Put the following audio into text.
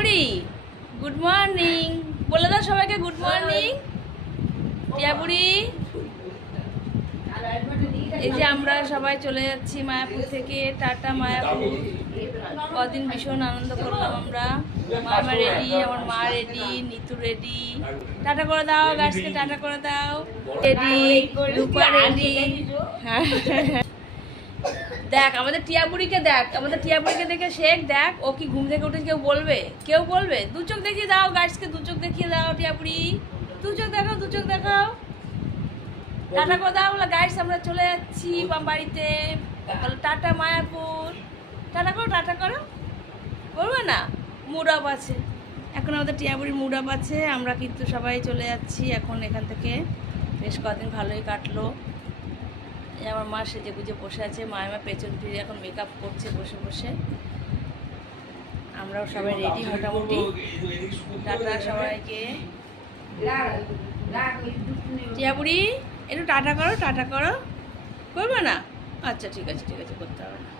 টিয়াবুড়ি good morning বলে দাও সবাইকে গুড মর্নিং। টিয়াবুড়ি এই যে আমরা সবাই চলে যাচ্ছি মায়াপুর থেকে। টাটা মায়াপুর। কদিন ভীষণ আনন্দ করলাম আমরা। মামা রেডি, আমার মা রেডি, নিতু রেডি। টাটা করে দাও গাছকে, টাটা করে দাও। রেডি, রূপা রেডি। দেখ আমাদের টিয়াবুড়িকে, দেখ আমাদের টিয়াবুড়িকে দেখে শেখ। দেখ ও কি ঘুম থেকে উঠে কেউ বলবে? কেউ বলবে? দু চোখ দেখিয়ে দাও গাছকে, দু চোখ দেখিয়ে দাও টিয়াবুড়ি। দু চোখ দেখাও, দু চোখ দেখাও। টাটা করে দাও। বলে গাইস আমরা চলে যাচ্ছি বাড়িতে। টাটা মায়াপুর। টাটা করো, টাটা করো। করবে না? মুড অফ আছে এখন আমাদের টিয়াবুড়ির মুড অফ আছে। আমরা কিন্তু সবাই চলে যাচ্ছি এখন এখান থেকে। বেশ কদিন ভালোই কাটলো। আমার মা সেজে গুজে বসে আছে। মায়ের পেছন ফিরে এখন মেকআপ করছে বসে বসে। আমরাও সবাই রেডি মোটামুটি। টাটা সবাইকে। টিয়াবুড়ি একটু টাটা করো, টাটা করো। করবে না? আচ্ছা ঠিক আছে, ঠিক আছে, করতে হবে না।